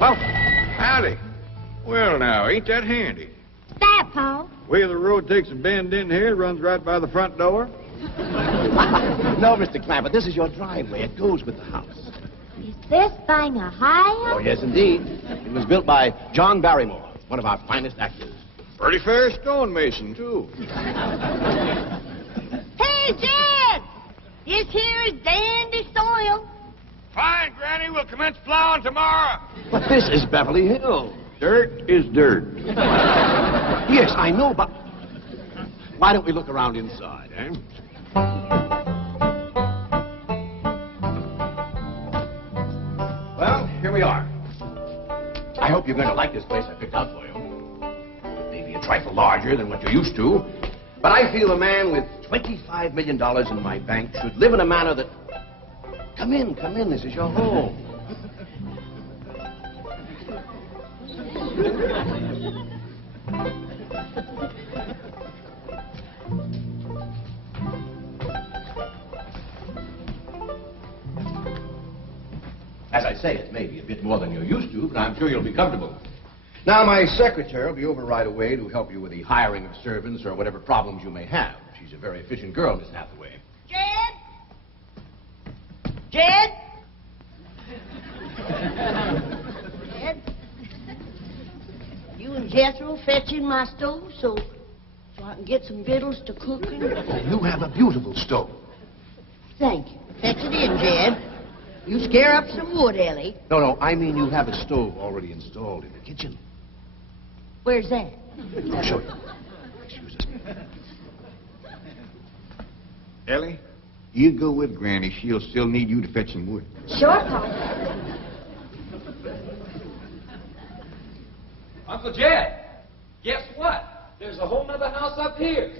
Well, howdy. Well, now, ain't that handy? That, Pa? Way the road takes a bend in here, runs right by the front door. No, Mr. Clampett, this is your driveway. It goes with the house. Is this thing a high Oh, yes, indeed. It was built by John Barrymore, one of our finest actors. Pretty fair stonemason, too. Hey, Jed! This here is dandy soil. Fine, Granny. We'll commence plowing tomorrow. But this is Beverly Hills. Dirt is dirt. Yes, I know, but why don't we look around inside, eh? Well, here we are. I hope you're going to like this place I picked out for you. Maybe a trifle larger than what you're used to, but I feel a man with $25 million in my bank should live in a manner that... Come in, this is your home. As I say, it may be a bit more than you're used to, but I'm sure you'll be comfortable. Now, my secretary will be over right away to help you with the hiring of servants or whatever problems you may have. She's a very efficient girl, Miss Hathaway. Jed? Jed? Jed? You and Jethro fetching my stove so I can get some victuals to cook in? You have a beautiful stove. Thank you. Fetch it in, Jed. You scare up some wood, Elly. No, I mean you have a stove already installed in the kitchen. Where's that? I'll show you. Excuse us. Elly, you go with Granny. She'll still need you to fetch some wood. Sure, Pa. Uncle Jed, guess what? There's a whole nother house up here.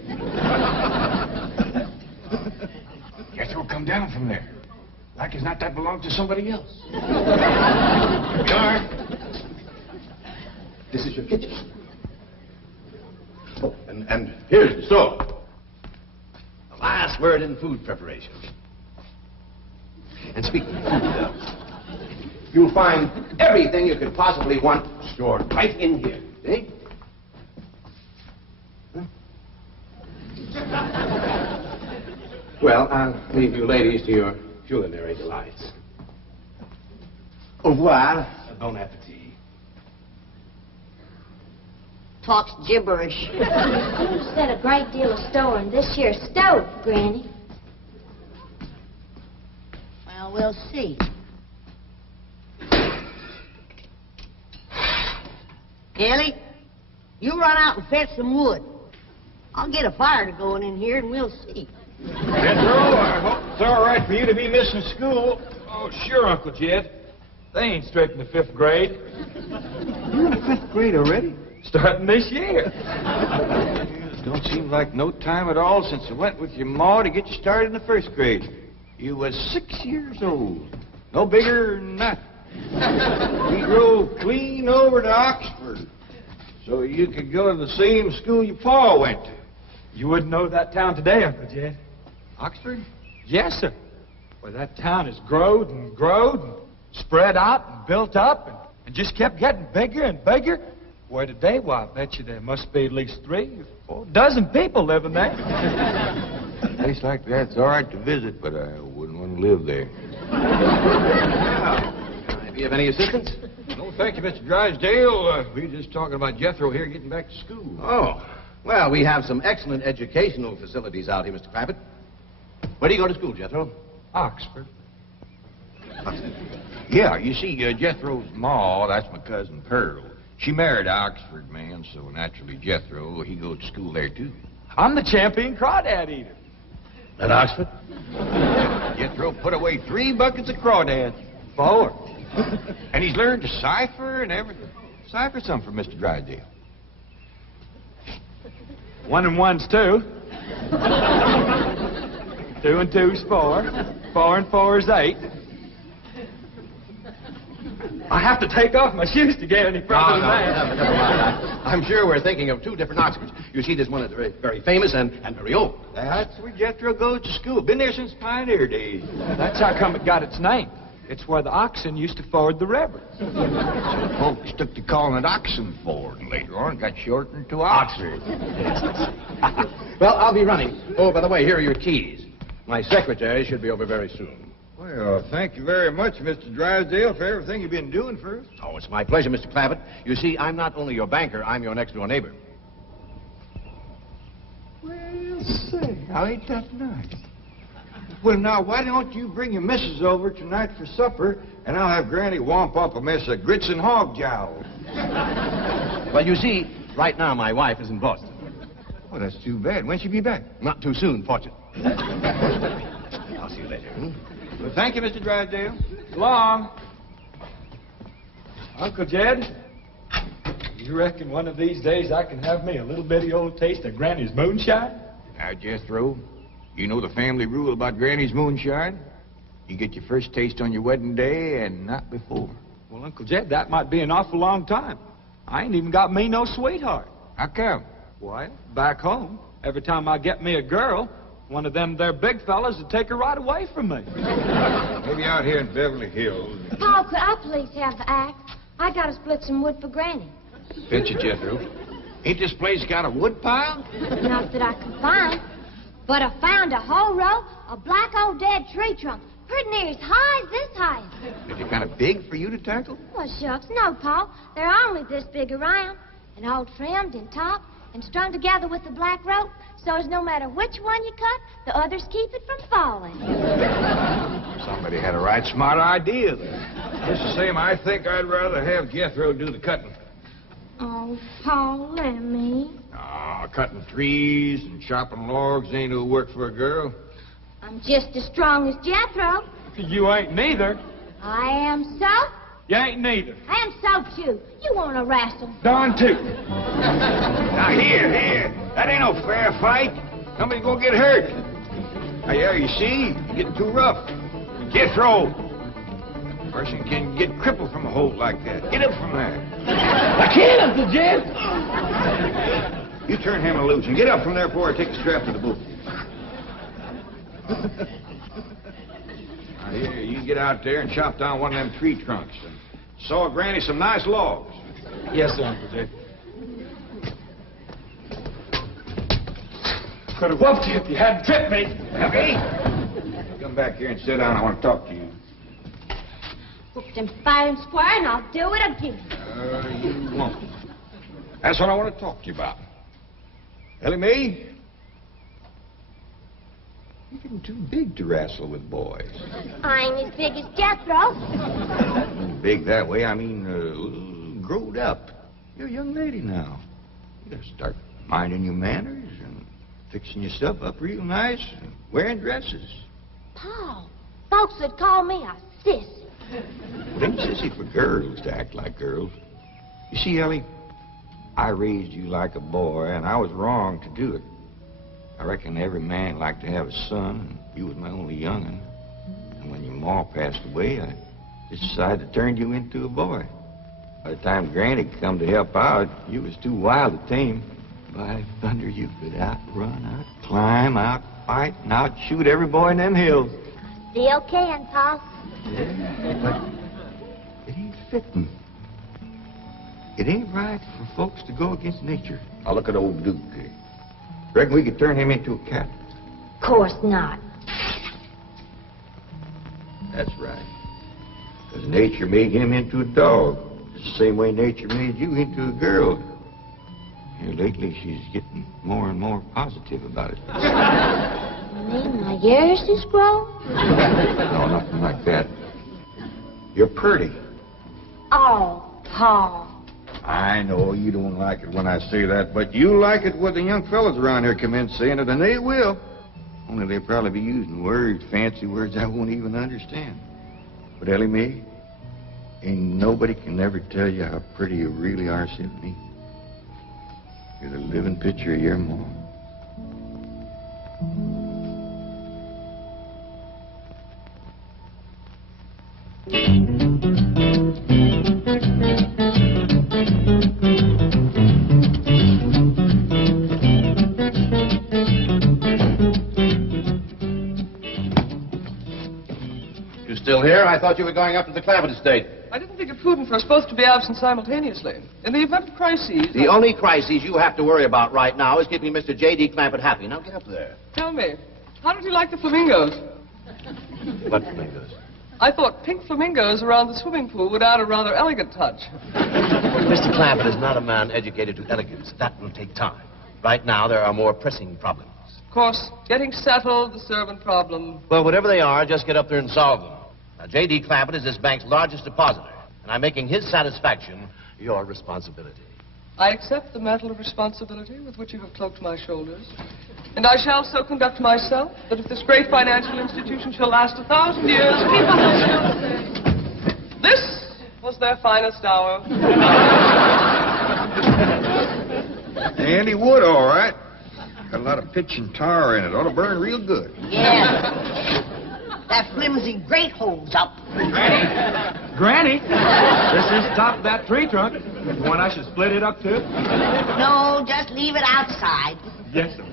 Jethro, come down from there. Like as not, that belongs to somebody else. Darn. This is your kitchen. Oh, and here's the stove. The last word in food preparation. And speaking of food, you'll find everything you could possibly want stored right in here. See? Huh? Well, I'll leave you ladies to your culinary delights. Au revoir. Bon appetit. Talks gibberish. You said a great deal of store in this here stove, Granny. Well, we'll see. Elly, you run out and fetch some wood. I'll get a fire to going in here and we'll see. Jethro, I hope it's all right for you to be missing school. Oh, sure, Uncle Jed. They ain't straight in the 5th grade. You're in the 5th grade already? Starting this year. It don't seem like no time at all since I went with your ma to get you started in the 1st grade. You was 6 years old. No bigger than that. We drove clean over to Oxford so you could go to the same school your pa went to. You wouldn't know that town today, Uncle Jed. Oxford? Yes, sir. Well, that town has growed and growed and spread out and built up and just kept getting bigger and bigger. Where today, why, I bet you there must be at least 3 or 4 dozen people living there. A place like that's all right to visit, but I wouldn't want to live there. Do you have any assistance? No, thank you, Mr. Drysdale. We were just talking about Jethro here getting back to school. Oh, well, we have some excellent educational facilities out here, Mr. Clampett. Where do you go to school, Jethro? Oxford. Yeah, you see, Jethro's ma, that's my cousin Pearl. She married an Oxford man, so naturally Jethro, he goes to school there, too. I'm the champion crawdad eater. At Oxford? Jethro put away 3 buckets of crawdads. 4. And he's learned to cipher and everything. Cipher some for Mr. Drysdale. 1 and 1's 2. 2 and 2's 4. 4 and 4's 8. I have to take off my shoes to get any further than that. Never mind. I'm sure we're thinking of 2 different Oxfords. You see, there's one that's very, very famous and very old. That's where Jethro goes to school. Been there since pioneer days. That's how come it got its name. It's where the oxen used to ford the river. So folks took to calling it Oxen Ford, and later on got shortened to Oxford. Well, I'll be running. Oh, by the way, here are your keys. My secretary should be over very soon. Well, thank you very much, Mr. Drysdale, for everything you've been doing for us. Oh, it's my pleasure, Mr. Clampett. You see, I'm not only your banker, I'm your next-door neighbor. Well, say, now ain't that nice? Well, now, why don't you bring your missus over tonight for supper, and I'll have Granny womp up a mess of grits and hog jowl. Well, you see, right now my wife is in Boston. Well, that's too bad. When'll she be back? Not too soon, fortunately. I'll see you later. Well, thank you, Mr. Drysdale. So long. Uncle Jed, you reckon one of these days I can have me a little bitty old taste of Granny's moonshine? Now, Jethro, you know the family rule about Granny's moonshine? You get your first taste on your wedding day and not before. Well, Uncle Jed, that might be an awful long time. I ain't even got me no sweetheart. How come? Why, back home, every time I get me a girl, one of them there big fellas would take her right away from me. Maybe out here in Beverly Hills. Paul, could I please have the axe? I gotta split some wood for Granny. Fetch it, Jethro. Ain't this place got a wood pile? Not that I can find, but I found a whole row of black old dead tree trunks, pretty near as high as this height. Is it kind of big for you to tackle? Well, shucks, no, Paul. They're only this big around, and all trimmed and topped and strung together with the black rope, so as no matter which one you cut, the others keep it from falling. Somebody had a right smart idea there. Just the same, I think I'd rather have Jethro do the cutting. Oh, Paul, let me. Ah, cutting trees and chopping logs ain't no work for a girl. I'm just as strong as Jethro. You ain't neither. I am so. You ain't neither. I am so, too. You want to wrestle? Darn too. Now, here. That ain't no fair fight. Somebody's gonna get hurt. Now, yeah, you see? You're getting too rough. Jethro. A person can get crippled from a hold like that. Get up from there. I can't, Uncle Jed. You turn him loose and get up from there before I take the strap to the boot. Now, here, you get out there and chop down one of them tree trunks and saw Granny some nice logs. Yes, sir, Uncle Jed. Could have whooped you if you hadn't tripped me. Okay? Come back here and sit down. I want to talk to you. Whooped him fair and square, and I'll do it again. You won't. That's what I want to talk to you about. Elly Mae, you're getting too big to wrestle with boys. I ain't as big as Jethro. Big that way, I mean, growed up. You're a young lady now. You gotta start minding your manners and fixing your stuff up real nice and wearing dresses. Paul, folks would call me a sissy. It ain't sissy for girls to act like girls. You see, Elly, I raised you like a boy, and I was wrong to do it. I reckon every man liked to have a son, and you was my only young'un. And when your ma passed away, I just decided to turn you into a boy. By the time Granny come to help out, you was too wild to tame. By thunder, you could outrun, out-climb, out-fight, and out-shoot every boy in them hills. Still can, Paul. Yeah, but it ain't fitting. It ain't right for folks to go against nature. Now look at old Duke. Reckon we could turn him into a cat. Of course not. That's right. Because nature made him into a dog. It's the same way nature made you into a girl. Here lately, she's getting more and more positive about it. You mean my years is grown? No, nothing like that. You're pretty. Oh, Paul. I know you don't like it when I say that, but you like it when the young fellas around here come in saying it, and they will. Only they'll probably be using words, fancy words I won't even understand. But Elly Mae, ain't nobody can ever tell you how pretty you really are, except me. You're the living picture of your mom. You still here? I thought you were going up to the Clampett estate. I didn't think it prudent for us both to be absent simultaneously. In the event of crises... The only crises you have to worry about right now is keeping Mr. J.D. Clampett happy. Now, get up there. Tell me, how did you like the flamingos? What flamingos? I thought pink flamingos around the swimming pool would add a rather elegant touch. Mr. Clampett is not a man educated to elegance. That will take time. Right now, there are more pressing problems. Of course, getting settled, the servant problem. Well, whatever they are, just get up there and solve them. Now, J.D. Clampett is this bank's largest depositor, and I'm making his satisfaction your responsibility. I accept the mantle of responsibility with which you have cloaked my shoulders. And I shall so conduct myself that if this great financial institution shall last 1,000 years, people will still say, this was their finest hour. Handy wood, all right. Got a lot of pitch and tar in it. Ought to burn real good. Yeah. That flimsy grate holds up. Granny, this is the top of that tree trunk. You want I should split it up too? No, just leave it outside. Yes, sir.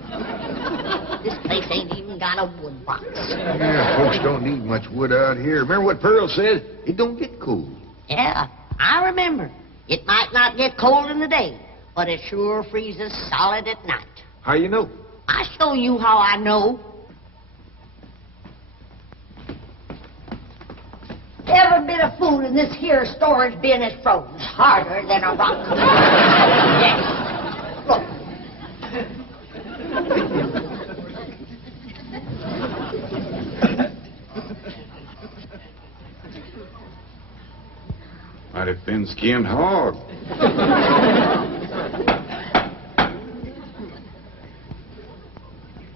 This place ain't even got a wood box. Yeah, folks don't need much wood out here. Remember what Pearl says? It don't get cold. Yeah, I remember. It might not get cold in the day, but it sure freezes solid at night. How you know? I'll show you how I know. Every bit of food in this here storage bin is froze harder than a rock. Yes. Look. Mighty thin-skinned hog.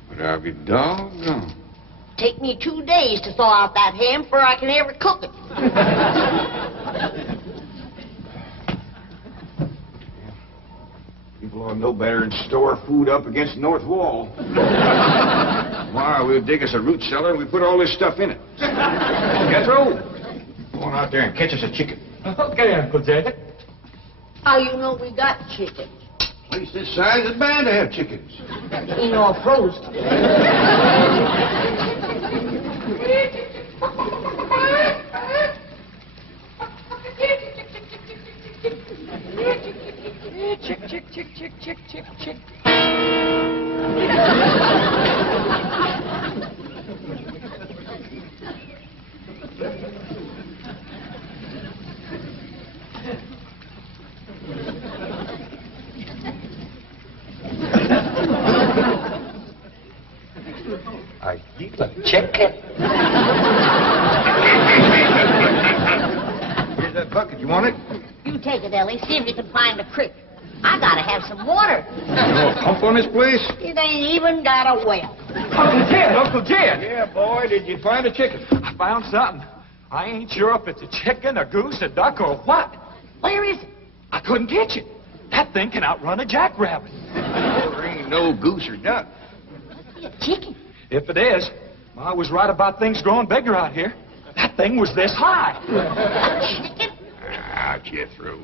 But I'll be doggone. Take me 2 days to thaw out that ham before I can ever cook it. People ought to know better than store food up against the north wall. Tomorrow we'll dig us a root cellar and we put all this stuff in it. Jethro, go on out there and catch us a chicken. Okay, Uncle Jay. How you know we got chicken? Place this size is bound to have chickens. Ain't all frozen. Chick, chick, chick, chick, chick, chick, chick. I eat a chicken. Here's that bucket. You want it? You take it, Elly. See if you can find a creek. I gotta have some water. You want a pump on this place? It ain't even got a well. Uncle Jed, Uncle Jed. Yeah, boy, did you find a chicken? I found something. I ain't sure if it's a chicken, a goose, a duck, or what. Where is it? I couldn't catch it. That thing can outrun a jackrabbit. There ain't no goose or duck. Must be a chicken. If it is, I was right about things growing bigger out here. That thing was this high. A chicken? Ah, Jethro.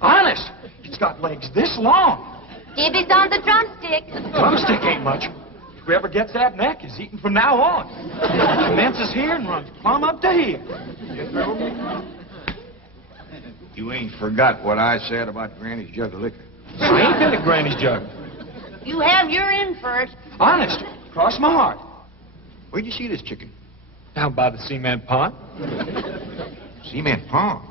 Honest, it's got legs this long. Dibby's on the drumstick. Drumstick ain't much. Whoever gets that neck is eating from now on. Commences here and runs plumb up to here. You ain't forgot what I said about Granny's jug of liquor. I ain't been to Granny's jug. You have your in for it. Honest, cross my heart. Where'd you see this chicken? Down by the cement pond. Cement pond.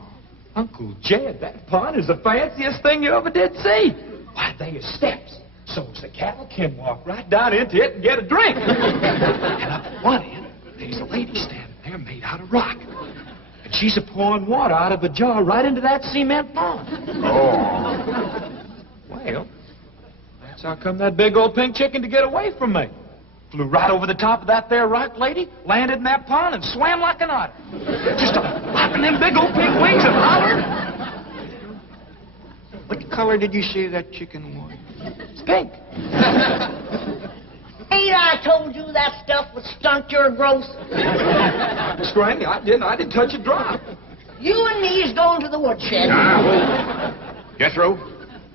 Uncle Jed, that pond is the fanciest thing you ever did see. Why, they are steps. So's the cattle can walk right down into it and get a drink. And up at one end, there's a lady standing there made out of rock. And she's a-pouring water out of a jar right into that cement pond. Oh. Well, that's how come that big old pink chicken to get away from me. Flew right over the top of that there rock lady, landed in that pond, and swam like an otter. Just flapping them big old pink wings and hollered. What color did you say that chicken was? It's pink. Ain't I told you that stuff would stunt your growth? Miss Granny, I didn't touch a drop. You and me is going to the woodshed. Now, Jethro,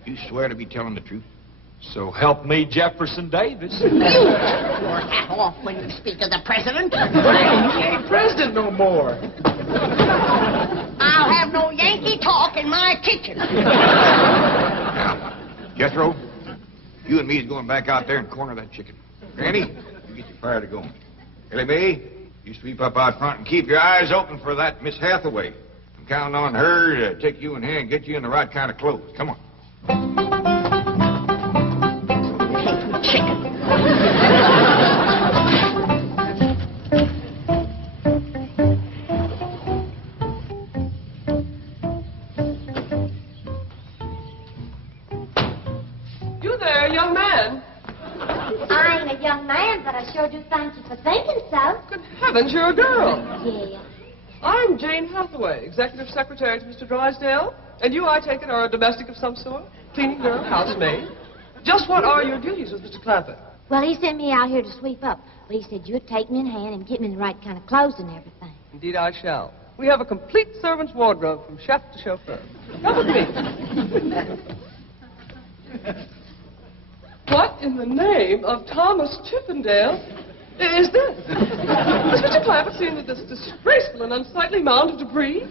you swear to be telling the truth? So help me, Jefferson Davis. You take your hat off when you speak to the president. He ain't president no more. I'll have no Yankee talk in my kitchen. Now, Jethro, you and me is going back out there and corner that chicken. Granny, you get your fire to going. Elly Mae, you sweep up out front and keep your eyes open for that Miss Hathaway. I'm counting on her to take you in hand and get you in the right kind of clothes. Come on. Chicken. You there, young man? I ain't a young man, but I sure do thank you for thinking so. Good heavens, you're a girl. Yeah. I'm Jane Hathaway, executive secretary to Mr. Drysdale. And you, I take it, are a domestic of some sort? Cleaning girl, housemaid? Just what are your duties with Mr. Clampett? Well, he sent me out here to sweep up. But he said you'd take me in hand and get me in the right kind of clothes and everything. Indeed, I shall. We have a complete servant's wardrobe from chef to chauffeur. Come with me. What in the name of Thomas Chippendale is this? Has Mr. Clampett seen this disgraceful and unsightly mound of debris?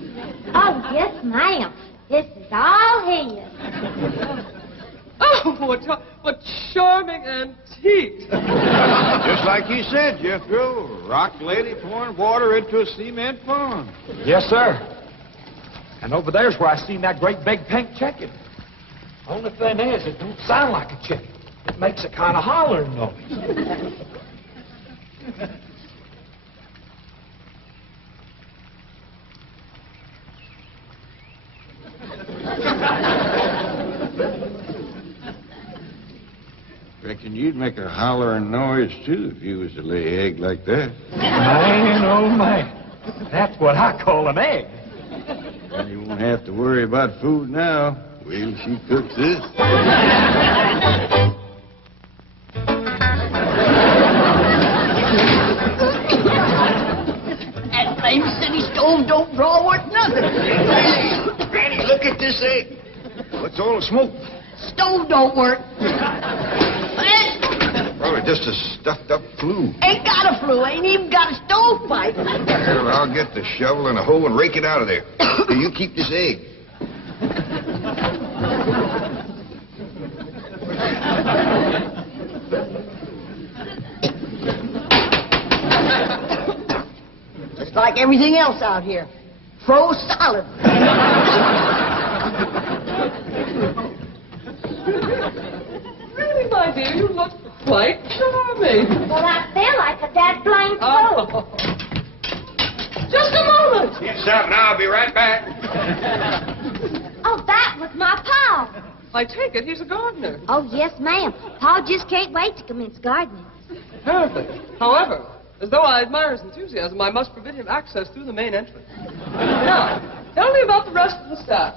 Oh, yes, ma'am. This is all his. Oh, what charming antique. Just like you said, Jethro. Rock lady pouring water into a cement pond. Yes, sir. And over there's where I seen that great big pink chicken. Only thing is, it don't sound like a chicken. It makes a kind of hollering noise. Reckon you'd make a hollering noise, too, if you was to lay an egg like that. Man, oh, man. That's what I call an egg. And you won't have to worry about food now. Wait till she cooks this. That flame city stove don't draw worth nothing. Granny, look at this egg. What's all the smoke? Stove don't work. Probably just a stuffed-up flue. Ain't got a flue. Ain't even got a stovepipe. Well, I'll get the shovel and a hoe and rake it out of there. You keep this egg. Just like everything else out here. Froze solid. Really, my dear, you look quite charming. Well, I feel like a dead blind fool. Oh. Just a moment. Yes, stop now. I'll be right back. Oh, that was my pa. I take it he's a gardener. Oh, yes, ma'am. Pa just can't wait to commence gardening. Perfect. However, as though I admire his enthusiasm, I must forbid him access through the main entrance. Now, tell me about the rest of the staff.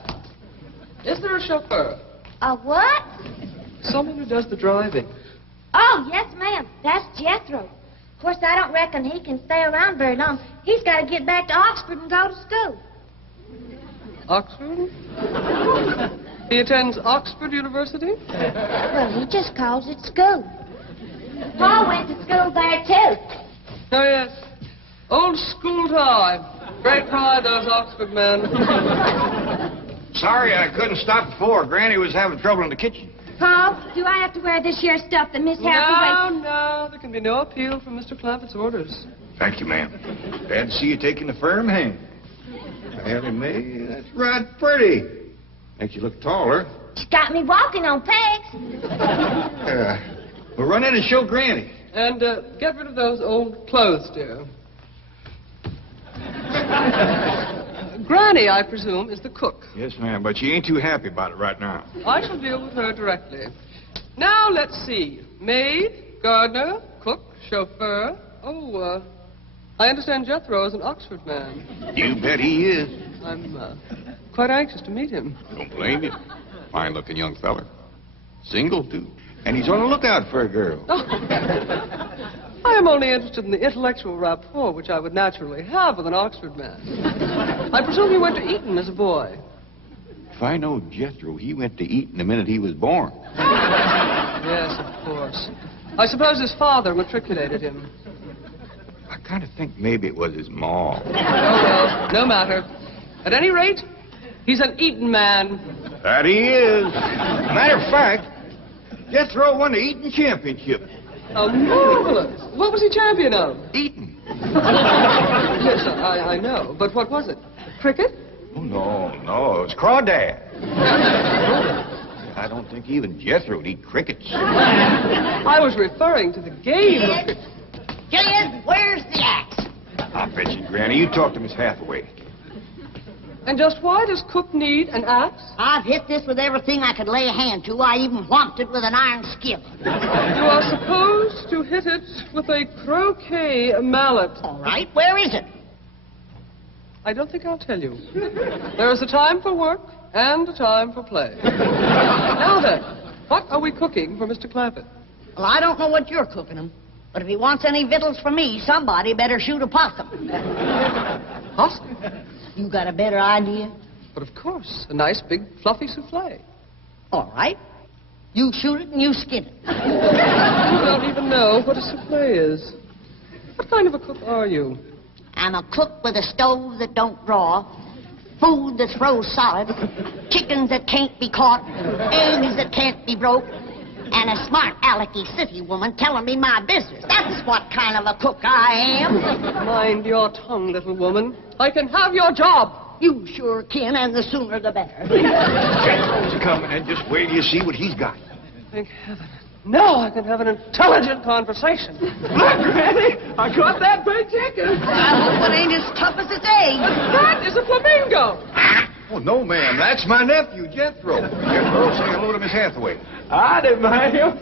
Is there a chauffeur? A what? Someone who does the driving. Oh, yes, ma'am. That's Jethro. Of course, I don't reckon he can stay around very long. He's got to get back to Oxford and go to school. Oxford? He attends Oxford University? Well, he just calls it school. Pa went to school there, too. Oh, yes. Old school time. Great pride, those Oxford men. Sorry I couldn't stop before. Granny was having trouble in the kitchen. Pa, do I have to wear this here stuff that Miss Hathaway... No, there can be no appeal from Mr. Clampett's orders. Thank you, ma'am. Glad to see you taking a firm hand. Elly Mae, that's right pretty. Makes you look taller. She's got me walking on pegs. We'll run in and show Granny. And get rid of those old clothes, dear. Granny, I presume, is the cook. Yes, ma'am, but she ain't too happy about it right now. I shall deal with her directly. Now, let's see. Maid, gardener, cook, chauffeur. Oh, I understand Jethro is an Oxford man. You bet he is. I'm quite anxious to meet him. Don't blame you. Fine-looking young feller. Single, too. And he's on the lookout for a girl. I am only interested in the intellectual rapport which I would naturally have with an Oxford man. I presume you went to Eton as a boy. If I know Jethro, he went to Eton the minute he was born. Yes, of course. I suppose his father matriculated him. I kind of think maybe it was his ma. Oh, well, no matter. At any rate, he's an eating man. That he is. Matter of fact, Jethro won the eating championship. Oh, marvelous. What was he champion of? Eating. Yes, I know. But what was it? Cricket? Oh, no, it was crawdad. I don't think even Jethro would eat crickets. I was referring to the game of cricket. Kid, where's the axe? I bet you, Granny, you talk to Miss Hathaway. And just why does Cook need an axe? I've hit this with everything I could lay a hand to. I even whomped it with an iron skillet. You are supposed to hit it with a croquet mallet. All right, where is it? I don't think I'll tell you. There is a time for work and a time for play. Now then, what are we cooking for Mr. Clampett? Well, I don't know what you're cooking him, but if he wants any victuals from me, somebody better shoot a possum. Possum? You got a better idea? But of course, a nice big fluffy souffle. All right. You shoot it and you skin it. You don't even know what a souffle is. What kind of a cook are you? I'm a cook with a stove that don't draw, food that's froze solid, chickens that can't be caught, eggs that can't be broke, and a smart alecky city woman telling me my business. That's what kind of a cook I am. Mind your tongue, little woman. I can have your job. You sure can, and the sooner the better. Jethro's coming, and just wait till you see what he's got. Thank heaven. Now I can have an intelligent conversation. Look, Granny, I caught that big chicken. I hope it ain't as tough as its egg. That is a flamingo. Oh, no, ma'am. That's my nephew, Jethro. Jethro, say hello to Miss Hathaway. Howdy, ma'am.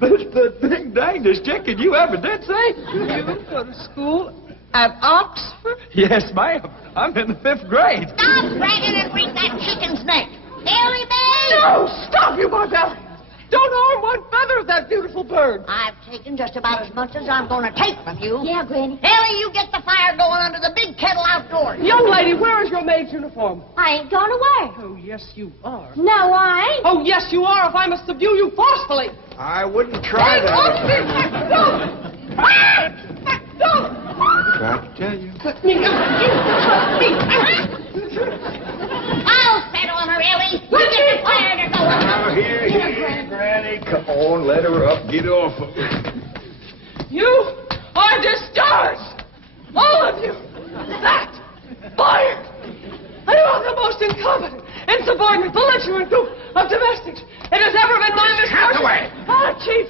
This the big dangest chicken you ever did see. You go to school at Oxford? Yes, ma'am. I'm in the 5th grade. Stop bragging and break that chicken's neck. Elly, babe! No, stop, you barbarian. Don't harm one feather of that beautiful bird. I've taken just about as much as I'm going to take from you. Yeah, Granny. Elly, you get the fire going under the big kettle outdoors. Young lady, where is your maid's uniform? I ain't going away. Oh, yes, you are. No, I ain't. Oh, yes, you are, if I must subdue you forcefully. I wouldn't try Hey, that. Don't! Tried to tell you. I'll settle on her, Elly. You get the fire to go. Now, here, Granny. Come on, let her up. Get off of her. You are discharged! All of you! That! Baer! You are the most incompetent, insubordinate, belligerent group of domestics it has ever been my misfortune. Hathaway! Ah, Chief!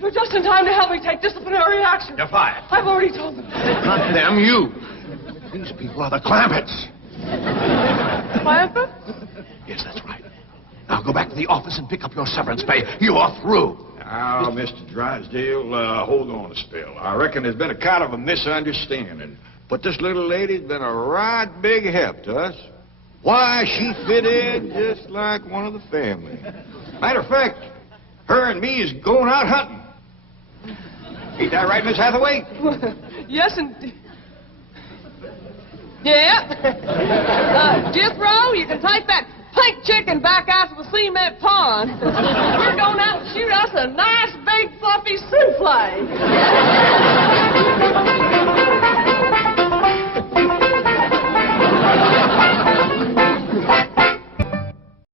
You're just in time to help me take disciplinary action. You're fired. I've already told them. Not them, you. These people are the Clampetts. Clampett? Yes, that's right. Now go back to the office and pick up your severance pay. You're through. Now, Mr. Drysdale, hold on a spell. I reckon there's been a kind of a misunderstanding. But this little lady's been a right big help to us. Why, she fit in just like one of the family. Matter of fact, her and me is going out hunting. Ain't that right, Miss Hathaway? Yes, indeed. Yeah. Jethro, you can take that pink chicken back out to the cement pond. We're going out and shoot us a nice big fluffy souffle.